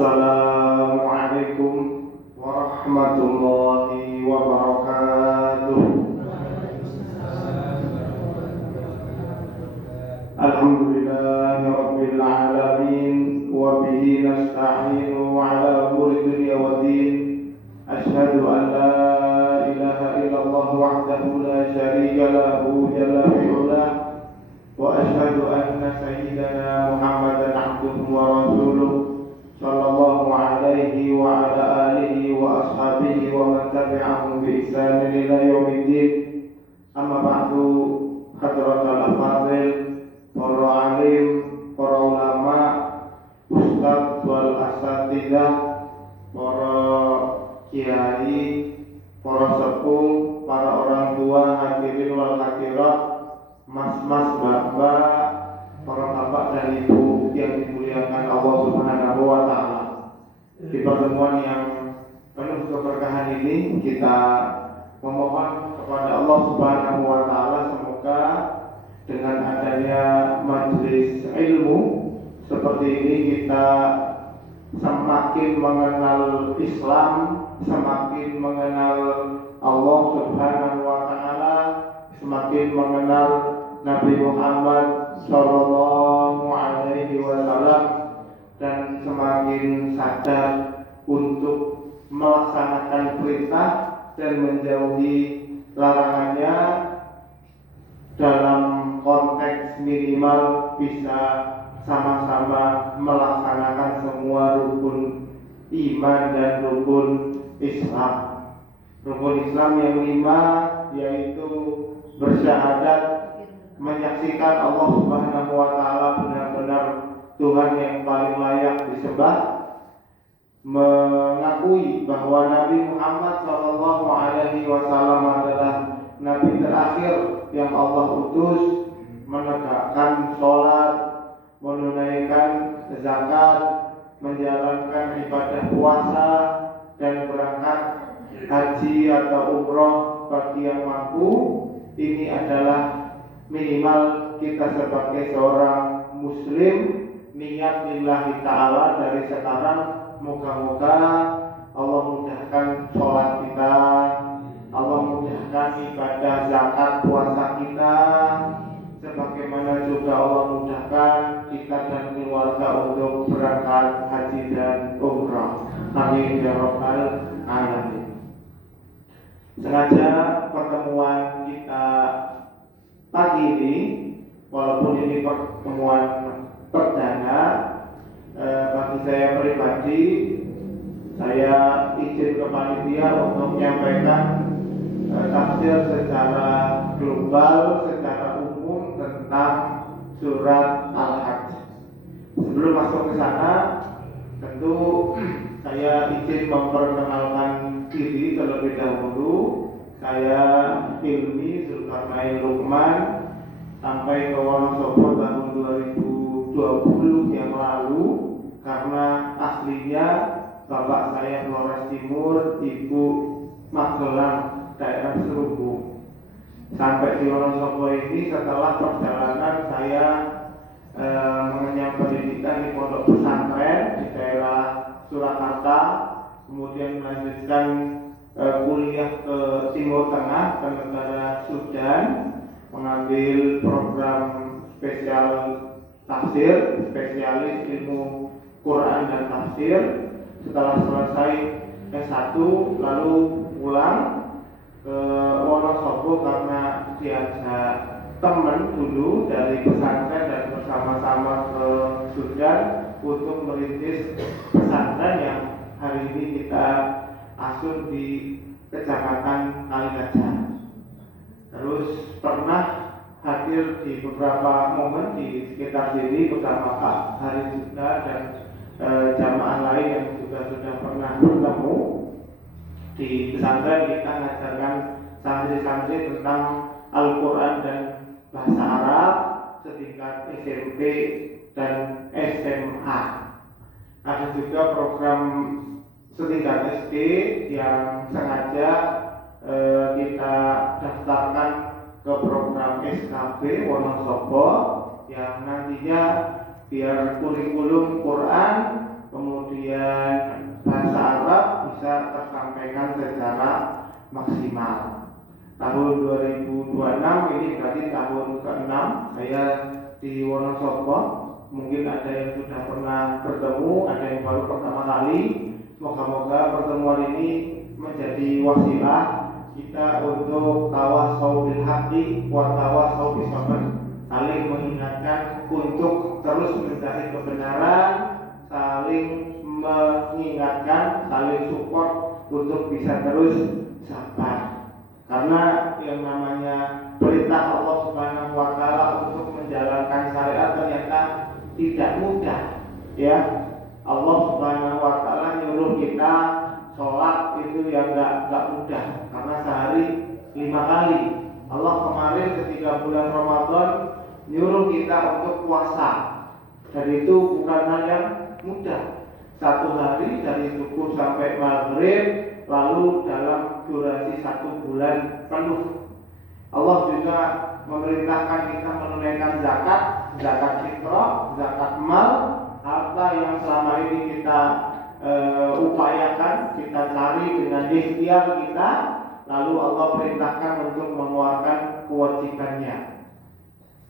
Assalamualaikum warahmatullahi wabarakatuh. Alhamdulillahi rabbil alamin wa bihi nasta'inu ala umuri dunya waddin. Asyhadu an la ilaha illallah wahdahu la syarika lahu jalla fi'ala wa asyhadu anna sayyidana Muhammadan abduhu wa rasuluh sallallahu alaihi wa ala alihi wa ashabihi wa man tabi'ahum bi ihsanin ila yaumiddin. Amma ba'du, hadratul afadil, para alim, para ulama, ustadz wal asatidzah, para kiai, para sepuh, para orang tua, hadirin wal hadirat, mas-mas, mbak-mbak, para bapak dan ibu yang dimuliakan Allah Subhanahu wa taala. Di pertemuan yang penuh keberkahan ini kita memohon kepada Allah Subhanahu wa taala semoga dengan adanya majelis ilmu seperti ini kita semakin mengenal Islam, semakin mengenal Allah Subhanahu wa taala, semakin mengenal Nabi Muhammad sallallahu alaihi wasallam, dan semakin sadar untuk melaksanakan perintah dan menjauhi larangannya dalam konteks minimal bisa sama-sama melaksanakan semua rukun iman dan rukun Islam. Rukun Islam yang 5 yaitu bersyahadat, menyaksikan Allah Subhanahu wa taala benar-benar Tuhan yang paling layak disembah, mengakui bahwa Nabi Muhammad sallallahu alaihi wasallam adalah nabi terakhir yang Allah utus, menegakkan sholat, menunaikan zakat, menjalankan ibadah puasa, dan berangkat haji atau umroh bagi yang mampu. Ini adalah minimal kita sebagai seorang muslim niat lillahi ta'ala dari sekarang. Moga-moga Allah mudahkan sholat kita, Allah mudahkan ibadah zakat puasa kita, sebagaimana juga Allah mudahkan kita dan keluarga untuk berangkat haji dan umrah. Amin ya rabbal alamin. Sengaja pertemuan kita pagi ini, walaupun ini pertemuan perdana, bagi saya pribadi, saya izin ke panitia untuk menyampaikan tafsir secara global, secara umum tentang surat Al-Hajj. Sebelum masuk ke sana, tentu saya izin memperkenalkan diri terlebih dahulu. Saya Hilmi Zulkarnain Lukman, sampai ke Wonosobo tahun 2020 yang lalu, karena aslinya bapak saya Flores Timur, ibu Magelang, daerah Serubung. Sampai di Wonosobo ini setelah perjalanan saya mengenyam pendidikan di pondok pesantren di daerah Surakarta, kemudian melanjutkan kuliah ke Timur Tengah, ke negara Sudan, mengambil program spesial tafsir, spesialis ilmu Quran dan tafsir. Setelah selesai S1 lalu pulang ke Wonosobo karena diajak teman dulu dari pesantren dan bersama-sama ke Sudan untuk merintis pesantren yang hari ini kita asuh di Kecamatan Kaligajah. Terus pernah hadir di beberapa momen di sekitar sini bersama Pak Haris juga dan jamaah lain yang juga sudah pernah bertemu. Di pesantren kita mengajarkan santri-santri tentang Al-Quran dan bahasa Arab setingkat SMP dan SMA. Ada juga program setingkat SD yang sengaja kita daftarkan ke program SKB Wonosobo yang nantinya biar kurikulum Quran kemudian bahasa Arab bisa tersampaikan secara maksimal. Tahun 2026 ini berarti tahun ke-6 saya di Wonosobo. Mungkin ada yang sudah pernah bertemu, ada yang baru pertama kali. Moga-moga pertemuan ini menjadi wasilah kita untuk tawasau bil haqqi wa tawasau bis sabr, saling mengingatkan untuk terus mencari kebenaran, saling mengingatkan, saling support untuk bisa terus sabar. Karena yang namanya perintah Allah Subhanahu wa taala untuk menjalankan syariat ternyata tidak mudah, ya. Allah Subhanahu wa taala nyuruh kita sholat itu yang enggak mudah, karena sehari 5 kali. Allah kemarin ketika bulan Ramadan nyuruh kita untuk puasa, dan itu bukan hal yang mudah. Satu hari dari subuh sampai maghrib, lalu dalam durasi 1 bulan penuh. Allah juga memerintahkan kita menunaikan zakat, zakat fitrah, zakat mal, harta yang selama ini kita upayakan, kita cari dengan ikhtiar kita, lalu Allah perintahkan untuk mengeluarkan kewajibannya.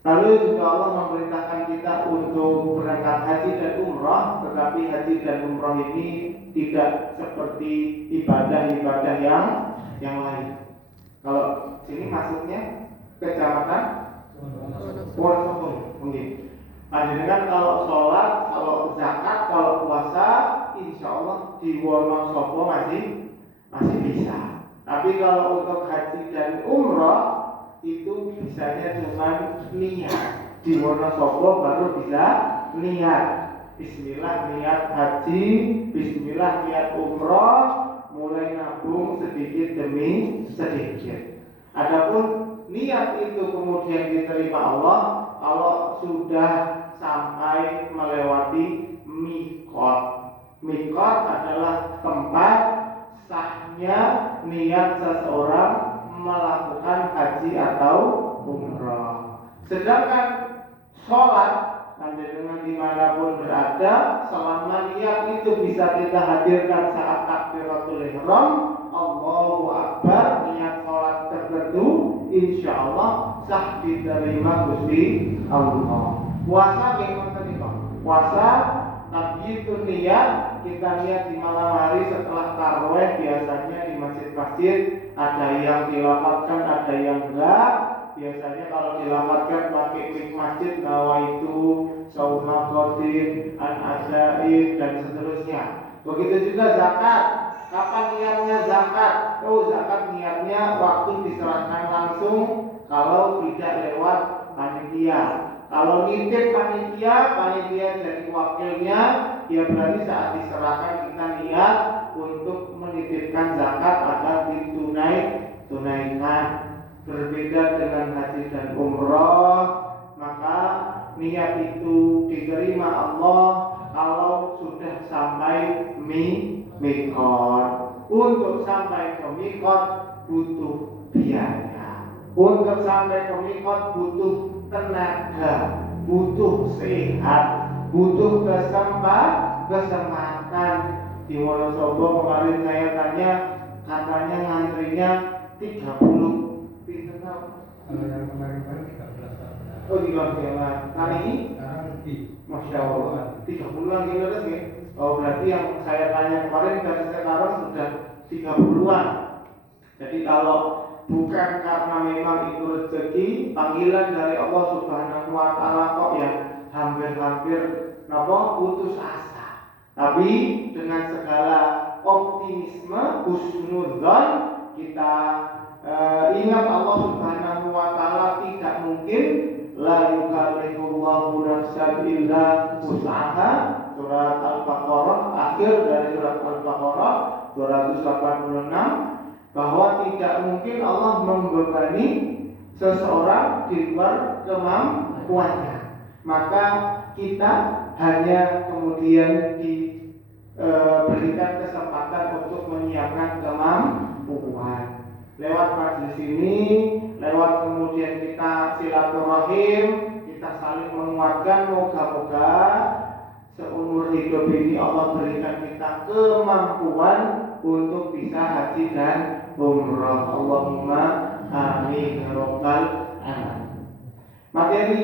Lalu juga Allah memerintahkan kita untuk berangkat haji dan umrah, tetapi haji dan umrah ini tidak seperti ibadah-ibadah yang lain. Kalau sini masuknya kecamatan Wonosobo mungkin. Kan kalau sholat, kalau zakat, kalau puasa, insya Allah di Wonosobo masih bisa. Tapi kalau untuk haji dan umrah itu bisanya cuma niat. Di Wonosobo baru bisa niat. Bismillah niat haji, Bismillah niat umrah, mulai nabung sedikit demi sedikit. Adapun niat itu kemudian diterima Allah kalau sudah sampai melewati mikot. Mikot adalah tempat sahnya niat seseorang melakukan haji atau umrah. Sedangkan sholat dengan dimanapun berada, selama niat itu bisa kita hadirkan saat takbiratul ihram, Allahu Akbar, niat sholat tertentu, insya Allah sah diterima Gusti Allah. Puasa gimana tadi Pak? Puasa tapi itu niat, kita niat di malam hari setelah tarawih, biasanya di masjid-masjid ada yang dilafadzkan, ada yang enggak. Biasanya kalau dilafadzkan pakai mik masjid, nawaitu, sauma qadim, an-azaid dan seterusnya. Begitu juga zakat. Kapan niatnya zakat? Zakat niatnya waktu diserahkan langsung, kalau tidak lewat panitia. Kalau nitip panitia jadi wakilnya, ya berarti saat diserahkan kita niat untuk menitipkan zakat agar ditunaikan. Berbeda dengan haji dan umrah, maka niat itu diterima Allah kalau sudah sampai mikot. Untuk sampai ke mikot butuh biaya. Untuk sampai ke mikot butuh tenaga, butuh sehat, butuh kesempatan. Di Wonosobo kemarin saya tanya, katanya ngantrinya 30. Kalau yang kemarin 13. Oh 13. Kali ini? Sekarang lebih. Masya Allah 30-an gitu ya. Oh berarti yang saya tanya kemarin dari sekarang sudah 30-an. Jadi kalau bukan karena memang itu rezeki, panggilan dari Allah Subhanahu wa taala kok ya hampir-hampir putus asa. Tapi dengan segala optimisme, husnudzon, kita ingat Allah Subhanahu wa taala tidak mungkin, la yukallifullahu nafsan illa wus'aha. Surat Al-Baqarah, akhir dari surat Al-Baqarah 286, bahwa tidak mungkin Allah membebani seseorang di luar kemampuannya. Maka kita hanya kemudian diberikan kesempatan untuk menyiapkan kemampuan. Lewat majelis ini, lewat kemudian kita silaturahim, kita saling menguatkan, moga-moga seumur hidup ini Allah berikan kita kemampuan untuk bisa haji dan umrah. Allahumma amin ya rabbal alamin. Materi